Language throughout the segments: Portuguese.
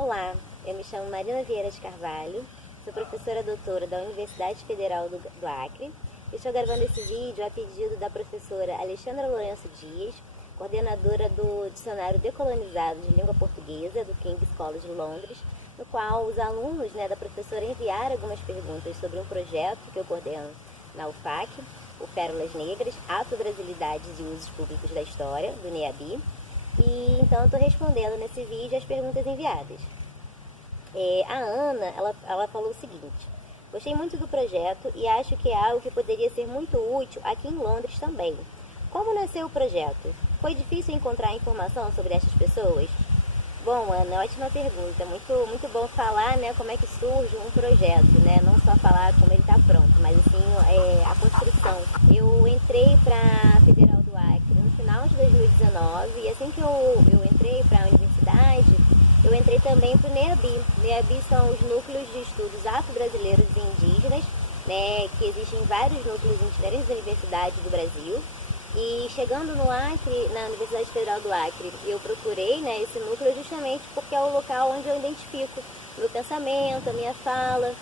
Olá, eu me chamo Marina Vieira de Carvalho, sou professora doutora da Universidade Federal do Acre e estou gravando esse vídeo a pedido da professora Alexandra Lourenço Dias, coordenadora do Dicionário Decolonizado de Língua Portuguesa do King's College de Londres, no qual os alunos da professora enviaram algumas perguntas sobre um projeto que eu coordeno na UFAC, o Pérolas Negras, Afro-Brasilidades e Usos Públicos da História, do NEABI. E então eu estou respondendo nesse vídeo as perguntas enviadas. A Ana, ela falou o seguinte: gostei muito do projeto e acho que é algo que poderia ser muito útil aqui em Londres também. Como nasceu o projeto? Foi difícil encontrar informação sobre essas pessoas? Bom, Ana, ótima pergunta. Muito bom falar, como é que surge um projeto, Não só falar como ele está pronto, mas assim, a construção. Eu entrei para a Federal do Acre no final de 2019 e assim que eu entrei para a universidade, eu entrei também para o NEABI. NEABI são os núcleos de estudos afro-brasileiros e indígenas, que existem vários núcleos em diferentes universidades do Brasil. E chegando no Acre, na Universidade Federal do Acre, eu procurei esse núcleo justamente porque é o local onde eu identifico o meu pensamento, a minha fala,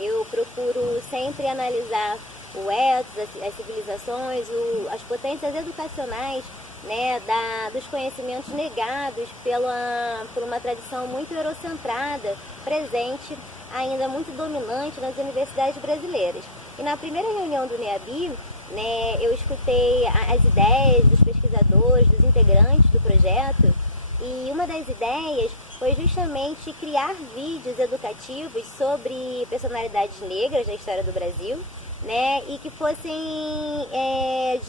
Eu procuro sempre analisar o ethos, as civilizações, as potências educacionais, dos conhecimentos negados por uma tradição muito eurocentrada, presente, ainda muito dominante nas universidades brasileiras. E na primeira reunião do NEABI, eu escutei as ideias dos pesquisadores, dos integrantes do projeto, e uma das ideias foi justamente criar vídeos educativos sobre personalidades negras da história do Brasil, e que fossem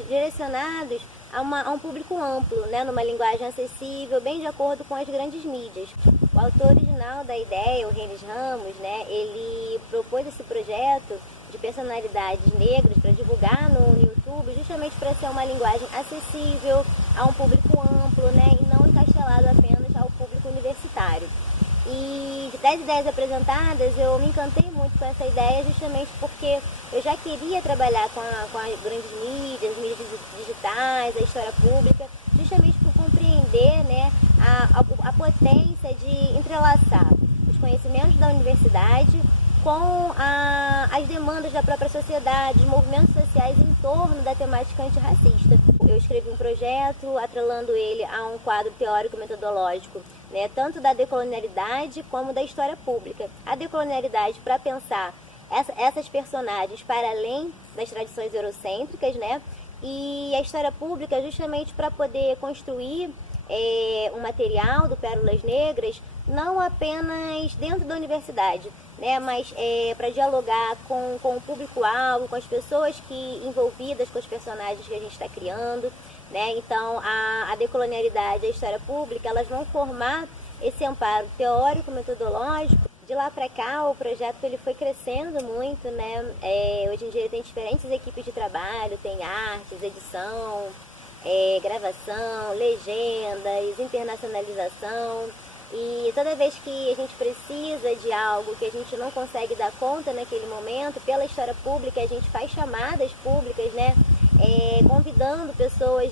direcionados a um público amplo, numa linguagem acessível, bem de acordo com as grandes mídias. O autor original da ideia, o Renis Ramos, ele propôs esse projeto de personalidades negras para divulgar no YouTube, justamente para ser uma linguagem acessível a um público amplo, e não encastelado apenas ao público universitário. E de 10 ideias apresentadas, eu me encantei muito com essa ideia, justamente porque eu já queria trabalhar com as grandes mídias, as mídias digitais, a história pública, justamente por compreender a potência de entrelaçar os conhecimentos da universidade com as demandas da própria sociedade, os movimentos sociais em torno da temática antirracista. Eu escrevi um projeto atrelando ele a um quadro teórico-metodológico, tanto da decolonialidade como da história pública. A decolonialidade para pensar essas personagens para além das tradições eurocêntricas, e a história pública justamente para poder construir um material do Pérolas Negras, não apenas dentro da universidade, mas para dialogar com o público-alvo, com as pessoas envolvidas com os personagens que a gente está criando. Então, a decolonialidade e a história pública, elas vão formar esse amparo teórico-metodológico. De lá para cá, o projeto ele foi crescendo muito, hoje em dia ele tem diferentes equipes de trabalho, tem artes, edição, gravação, legendas, internacionalização. E toda vez que a gente precisa de algo que a gente não consegue dar conta naquele momento, pela história pública, a gente faz chamadas públicas, convidando pessoas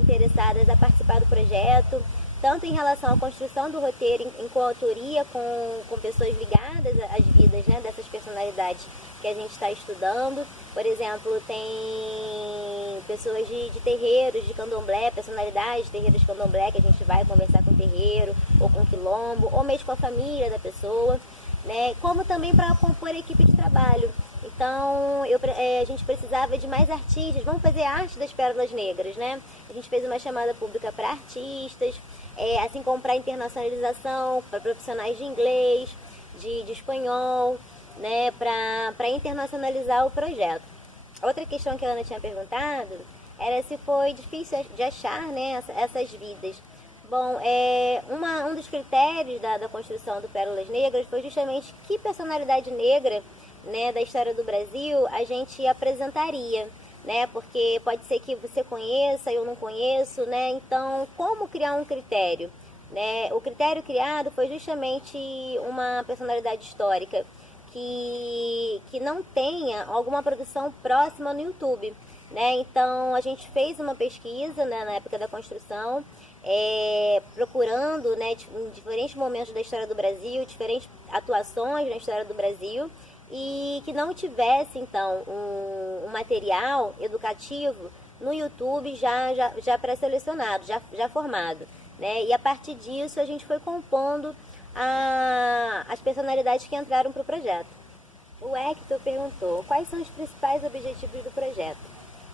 interessadas a participar do projeto, tanto em relação à construção do roteiro em coautoria com pessoas ligadas às vidas dessas personalidades que a gente está estudando. Por exemplo, tem pessoas de terreiros de candomblé, personalidades de terreiros de candomblé, que a gente vai conversar com o terreiro, ou com o quilombo, ou mesmo com a família da pessoa, como também para compor a equipe de trabalho. Então, a gente precisava de mais artistas, vamos fazer arte das Pérolas Negras, A gente fez uma chamada pública para artistas, assim como para internacionalização, para profissionais de inglês, de espanhol, para internacionalizar o projeto. Outra questão que a Ana tinha perguntado era se foi difícil de achar essas vidas. Bom, um dos critérios da construção do Pérolas Negras foi justamente que personalidade negra da história do Brasil a gente apresentaria, porque pode ser que você conheça, eu não conheço, então como criar um critério? O critério criado foi justamente uma personalidade histórica que não tenha alguma produção próxima no YouTube. Então a gente fez uma pesquisa na época da construção procurando, né, em diferentes momentos da história do Brasil, diferentes atuações na história do Brasil, e que não tivesse, então, um material educativo no YouTube já pré-selecionado, já formado, né? E a partir disso a gente foi compondo as personalidades que entraram para o projeto. O Hector perguntou quais são os principais objetivos do projeto.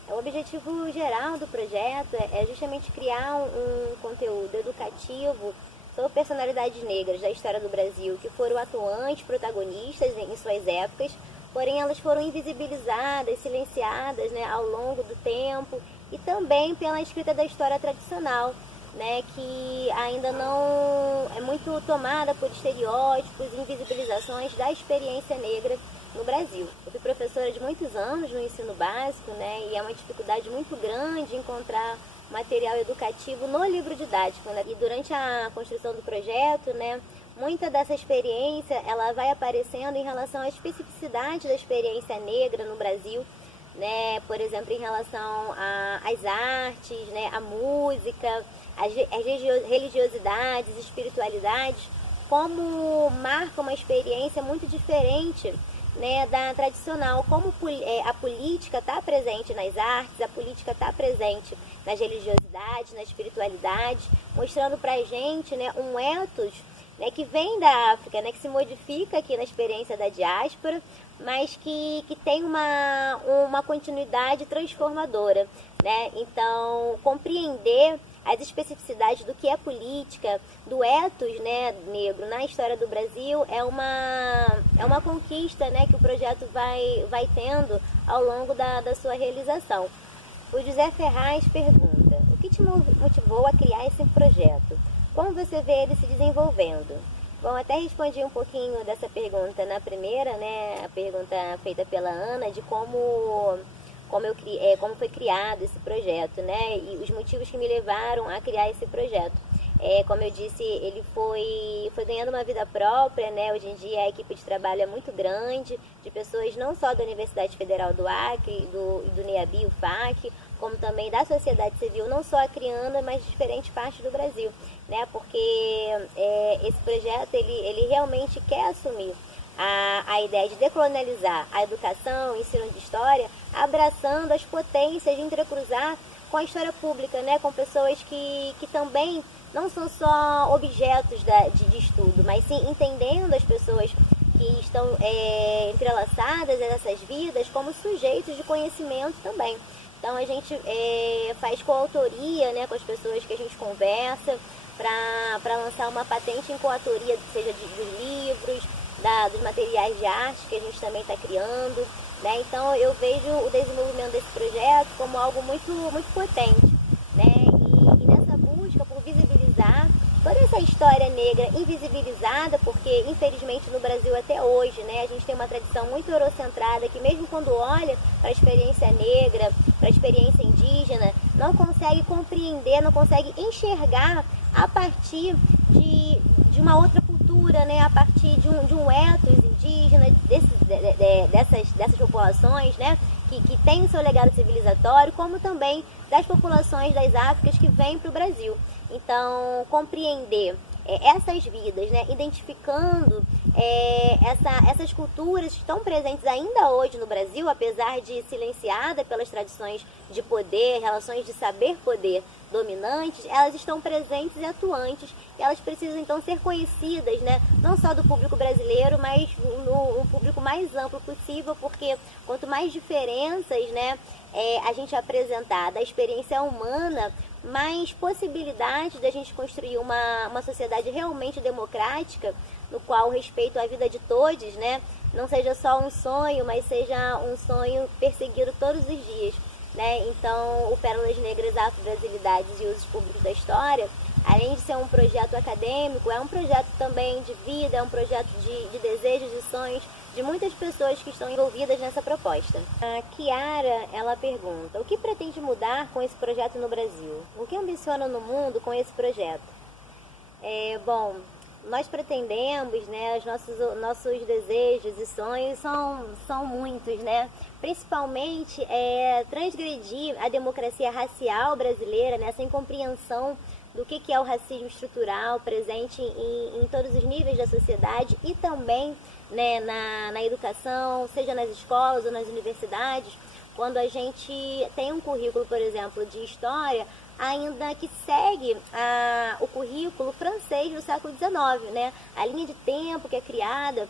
O objetivo geral do projeto é justamente criar um conteúdo educativo sobre personalidades negras da história do Brasil que foram atuantes, protagonistas em suas épocas, porém elas foram invisibilizadas, silenciadas, né, ao longo do tempo, e também pela escrita da história tradicional, né, que ainda não é muito tomada por estereótipos e invisibilizações da experiência negra no Brasil. Eu fui professora de muitos anos no ensino básico, né, e é uma dificuldade muito grande encontrar material educativo no livro didático, né? E durante a construção do projeto, né, muita dessa experiência ela vai aparecendo em relação à especificidade da experiência negra no Brasil, né? Por exemplo, em relação às artes, né, à música, às religiosidades, espiritualidades, como marca uma experiência muito diferente, né, da tradicional, como a política está presente nas artes, a política está presente nas religiosidades, na espiritualidade, mostrando para a gente, né, um ethos, né, que vem da África, né, que se modifica aqui na experiência da diáspora, mas que tem uma continuidade transformadora, né? Então, compreender as especificidades do que é política, do ethos, né, negro na história do Brasil é uma conquista, né, que o projeto vai tendo ao longo da sua realização. O José Ferraz pergunta: o que te motivou a criar esse projeto? Como você vê ele se desenvolvendo? Bom, até respondi um pouquinho dessa pergunta na primeira, né, a pergunta feita pela Ana, de como foi criado esse projeto, né, e os motivos que me levaram a criar esse projeto. Como eu disse, ele foi ganhando uma vida própria, né? Hoje em dia a equipe de trabalho é muito grande, de pessoas não só da Universidade Federal do Acre, do NEABI, o FAC, como também da sociedade civil, não só acriana, mas de diferentes partes do Brasil, né? Porque esse projeto, ele realmente quer assumir a ideia de decolonializar a educação, o ensino de história, abraçando as potências de entrecruzar com a história pública, né? Com pessoas que também não são só objetos de estudo, mas sim entendendo as pessoas que estão entrelaçadas nessas vidas como sujeitos de conhecimento também. Então a gente faz coautoria, né, com as pessoas que a gente conversa para lançar uma patente em coautoria, seja dos livros, dos materiais de arte que a gente também está criando, né? Então eu vejo o desenvolvimento desse projeto como algo muito, muito potente, né? E nessa busca por visibilizar toda essa história negra invisibilizada, porque infelizmente no Brasil até hoje, né, a gente tem uma tradição muito eurocentrada que mesmo quando olha para a experiência negra, para a experiência indígena, não consegue compreender, não consegue enxergar a partir de uma outra cultura, né, a partir de um ethos indígena, dessas populações, né, que tem o seu legado civilizatório, como também das populações das Áfricas que vêm para o Brasil. Então, compreender essas vidas, né, identificando essas culturas que estão presentes ainda hoje no Brasil, apesar de silenciada pelas tradições de poder, relações de saber-poder dominantes, elas estão presentes e atuantes, e elas precisam então ser conhecidas, né, não só do público brasileiro, mas no público mais amplo possível, porque quanto mais diferenças, né, a gente apresentar da experiência humana, mais possibilidades da gente construir uma sociedade realmente democrática, no qual o respeito à vida de todos, né, não seja só um sonho, mas seja um sonho perseguido todos os dias, né? Então, o Pérolas Negras, Afro-Brasilidades e Usos Públicos da História, além de ser um projeto acadêmico, é um projeto também de vida, é um projeto de desejos e sonhos de muitas pessoas que estão envolvidas nessa proposta. A Kiara, ela pergunta: o que pretende mudar com esse projeto no Brasil? O que ambiciona no mundo com esse projeto? Bom, nós pretendemos, né, os nossos desejos e sonhos são muitos, né? Principalmente transgredir a democracia racial brasileira, né, sem compreensão do que é o racismo estrutural presente em todos os níveis da sociedade e também, né, na educação, seja nas escolas ou nas universidades, quando a gente tem um currículo, por exemplo, de história, ainda que segue o currículo francês do século XIX, né? A linha de tempo que é criada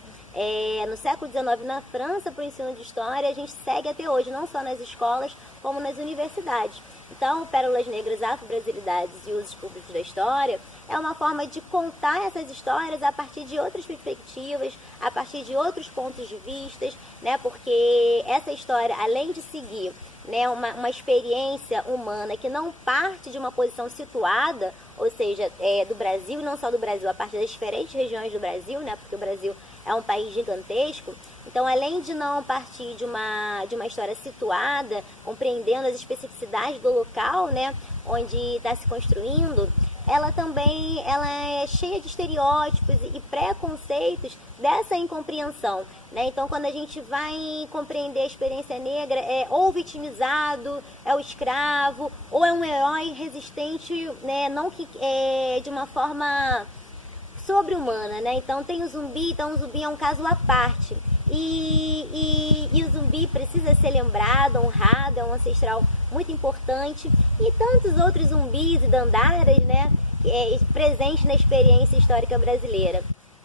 no século XIX na França para o ensino de história, a gente segue até hoje, não só nas escolas, como nas universidades. Então, Pérolas Negras, Afro-Brasilidades e Usos Públicos da História é uma forma de contar essas histórias a partir de outras perspectivas, a partir de outros pontos de vista, né? Porque essa história, além de seguir, né, uma experiência humana que não parte de uma posição situada, ou seja, do Brasil, não só do Brasil, a partir das diferentes regiões do Brasil, né? Porque o Brasil é um país gigantesco. Então, além de não partir de uma história situada, compreendendo as especificidades do local, né, onde está se construindo, ela também é cheia de estereótipos e preconceitos dessa incompreensão, né? Então, quando a gente vai compreender a experiência negra, é ou vitimizado, é o escravo, ou é um herói resistente, né? Não que de uma forma sobre-humana, né? Então tem o zumbi, então o zumbi é um caso à parte. E o zumbi precisa ser lembrado, honrado, é um ancestral muito importante. E tantos outros zumbis e dandaras, né? Presentes na experiência histórica brasileira.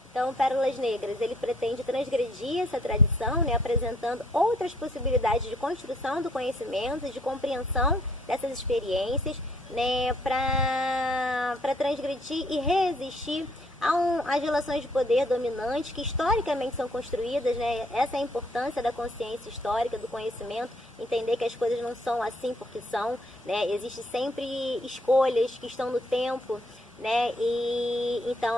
Então, Pérolas Negras, ele pretende transgredir essa tradição, né, apresentando outras possibilidades de construção do conhecimento, de compreensão dessas experiências, né, para transgredir e resistir às relações de poder dominantes que historicamente são construídas, né? Essa é a importância da consciência histórica, do conhecimento, entender que as coisas não são assim porque são, né? Existem sempre escolhas que estão no tempo, né? E então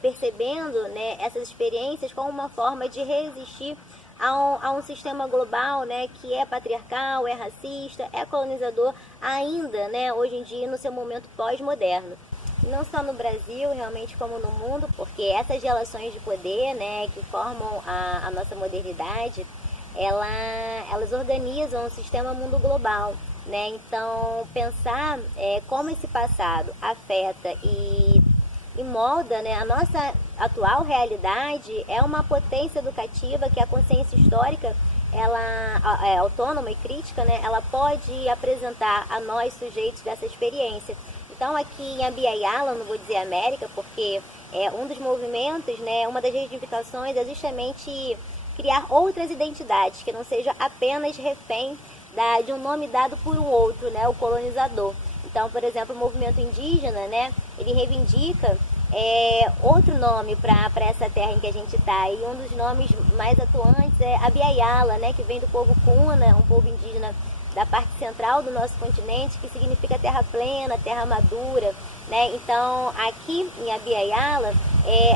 percebendo, né, essas experiências como uma forma de resistir a um sistema global, né, que é patriarcal, é racista, é colonizador ainda, né, hoje em dia no seu momento pós-moderno. Não só no Brasil, realmente, como no mundo, porque essas relações de poder, né, que formam a nossa modernidade, elas organizam o sistema mundo global, né? Então, pensar como esse passado afeta e molda, né, a nossa atual realidade é uma potência educativa que a consciência histórica, ela é autônoma e crítica, né, ela pode apresentar a nós sujeitos dessa experiência. Então, aqui em Abya Yala, não vou dizer América, porque um dos movimentos, né, uma das reivindicações é justamente criar outras identidades, que não seja apenas refém de um nome dado por um outro, né, o colonizador. Então, por exemplo, o movimento indígena, né, ele reivindica outro nome para essa terra em que a gente está. E um dos nomes mais atuantes é Abya Yala, né, que vem do povo Kuna, um povo indígena da parte central do nosso continente, que significa terra plena, terra madura, né? Então, aqui em Abya Yala,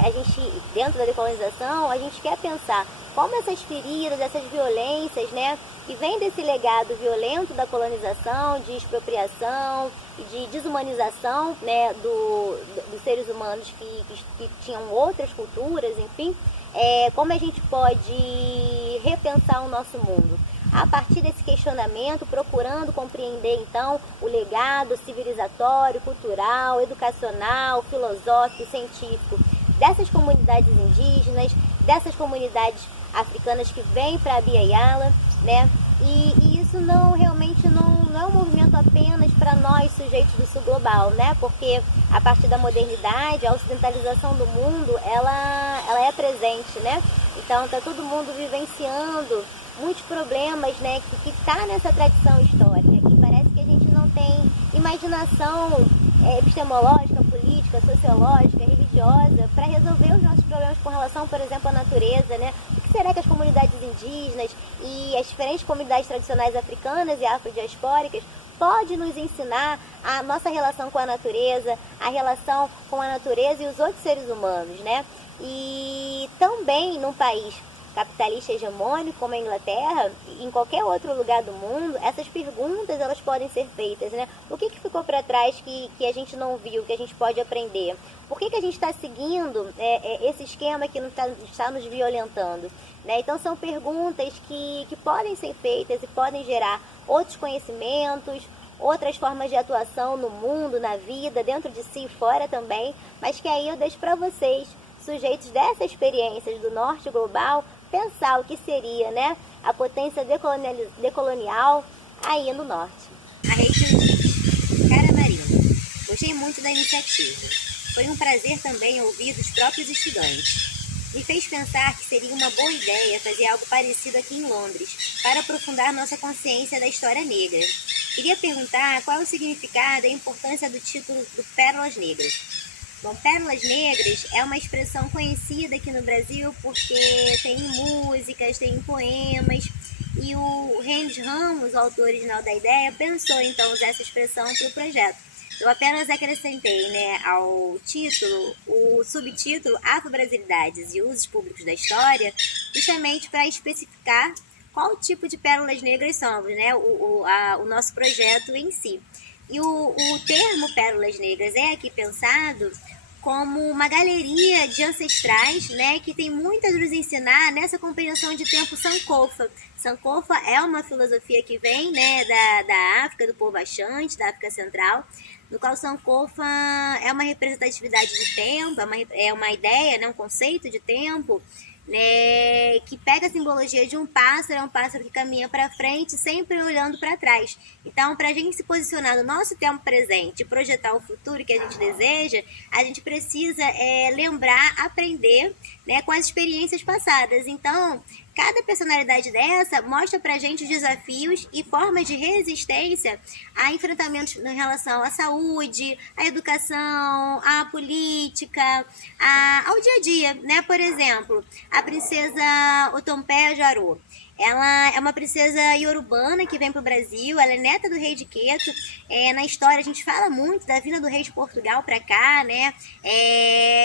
a gente, dentro da decolonização, a gente quer pensar como essas feridas, essas violências, né, que vem desse legado violento da colonização, de expropriação e de desumanização, né, dos seres humanos que tinham outras culturas, enfim, como a gente pode repensar o nosso mundo. A partir desse questionamento, procurando compreender, então, o legado civilizatório, cultural, educacional, filosófico, científico dessas comunidades indígenas, dessas comunidades africanas que vêm para Abya Yala, né? E isso realmente não é um movimento apenas para nós, sujeitos do sul global, né? Porque a partir da modernidade, a ocidentalização do mundo, ela é presente, né? Então, está todo mundo vivenciando muitos problemas, né, que está nessa tradição histórica, que parece que a gente não tem imaginação epistemológica, política, sociológica, religiosa para resolver os nossos problemas com relação, por exemplo, à natureza, né? O que será que as comunidades indígenas e as diferentes comunidades tradicionais africanas e afrodiaspóricas podem nos ensinar a nossa relação com a natureza, a relação com a natureza e os outros seres humanos, né? E também num país capitalista hegemônico como a Inglaterra, em qualquer outro lugar do mundo, essas perguntas elas podem ser feitas, né? O que ficou para trás que a gente não viu, que a gente pode aprender? Por que a gente está seguindo esse esquema que está nos violentando? Né? Então são perguntas que podem ser feitas e podem gerar outros conhecimentos, outras formas de atuação no mundo, na vida, dentro de si e fora também, mas que aí eu deixo para vocês, sujeitos dessas experiências do norte global, pensar o que seria, né, a potência decolonial aí no norte. A Rachel diz: Cara Marina, gostei muito da iniciativa. Foi um prazer também ouvir dos próprios estudantes. Me fez pensar que seria uma boa ideia fazer algo parecido aqui em Londres, para aprofundar nossa consciência da história negra. Queria perguntar qual é o significado e a importância do título do Pérolas Negras. Bom, Pérolas Negras é uma expressão conhecida aqui no Brasil porque tem músicas, tem poemas, e o Rendes Ramos, o autor original da ideia, pensou então usar essa expressão para o projeto. Eu apenas acrescentei, né, ao título o subtítulo Afro-Brasilidades e Usos Públicos da História, justamente para especificar qual tipo de pérolas negras somos, né, o nosso projeto em si. E o termo pérolas negras é aqui pensado como uma galeria de ancestrais, né, que tem muito a nos ensinar nessa compreensão de tempo Sankofa. Sankofa é uma filosofia que vem, né, da África, do povo Axante, da África Central, no qual Sankofa é uma representatividade de tempo, é uma ideia, né, um conceito de tempo, né, que pega a simbologia de um pássaro, é um pássaro que caminha para frente, sempre olhando para trás. Então, para a gente se posicionar no nosso tempo presente e projetar o futuro que a gente deseja, a gente precisa lembrar, aprender, né, com as experiências passadas. Então, cada personalidade dessa mostra pra gente os desafios e formas de resistência a enfrentamentos em relação à saúde, à educação, à política, ao dia a dia, né? Por exemplo, a princesa Otompé Jarô. Ela é uma princesa iorubana que vem para o Brasil, ela é neta do rei de Queto. Na história a gente fala muito da vinda do rei de Portugal para cá, né?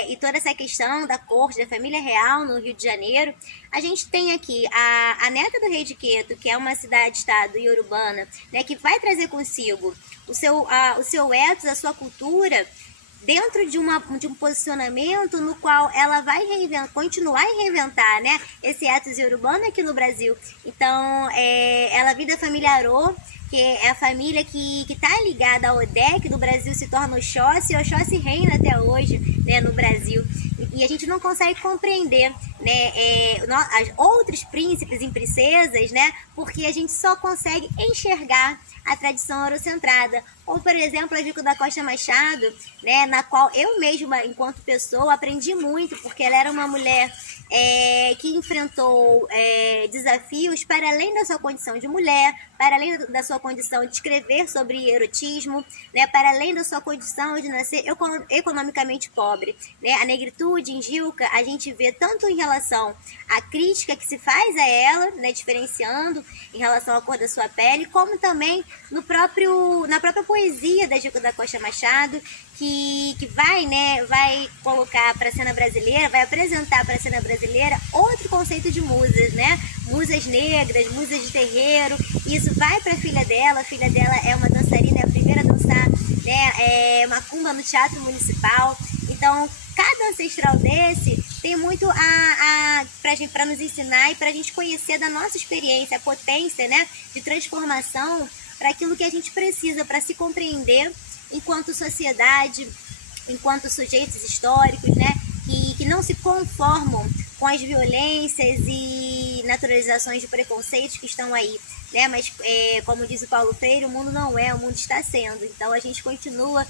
E toda essa questão da corte, da família real no Rio de Janeiro. A gente tem aqui a neta do rei de Queto, que é uma cidade-estado iorubana, né? Que vai trazer consigo o seu ethos, a sua cultura, dentro de um posicionamento no qual ela vai continuar a reinventar, né, esse ethos urbano aqui no Brasil. Então, ela vem da família Arô, que é a família que está ligada ao Odé, que no Brasil se torna Oxóssi, e Oxóssi reina até hoje, né, no Brasil. E a gente não consegue compreender, né, as outros príncipes e princesas, né, porque a gente só consegue enxergar a tradição eurocentrada. Ou, por exemplo, a Chico da Costa Machado, né, na qual eu mesma, enquanto pessoa, aprendi muito, porque ela era uma mulher que enfrentou desafios para além da sua condição de mulher, para além da sua condição de escrever sobre erotismo, né, para além da sua condição de nascer economicamente pobre, né. A negritude em Gilca a gente vê tanto em relação à crítica que se faz a ela, né, diferenciando em relação à cor da sua pele, como também na própria poesia da Chico da Costa Machado, que vai colocar para a cena brasileira, vai apresentar para a cena brasileira outro conceito de musas, né? Musas negras, musas de terreiro. Isso vai para a filha dela é uma dançarina, é a primeira a dançar, né, macumba no Teatro Municipal. Então, cada ancestral desse tem muito para nos ensinar e para a gente conhecer da nossa experiência, a potência, né, de transformação para aquilo que a gente precisa para se compreender enquanto sociedade, enquanto sujeitos históricos, né, que não se conformam com as violências e naturalizações de preconceitos que estão aí, né? Mas, como diz o Paulo Freire, o mundo não é, o mundo está sendo. Então, a gente continua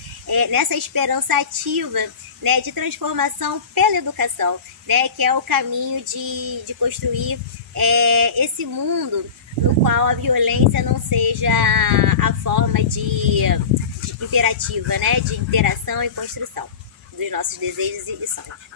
nessa esperança ativa, né, de transformação pela educação, né, que é o caminho de construir esse mundo no qual a violência não seja a forma de imperativa, né, de interação e construção dos nossos desejos e sonhos.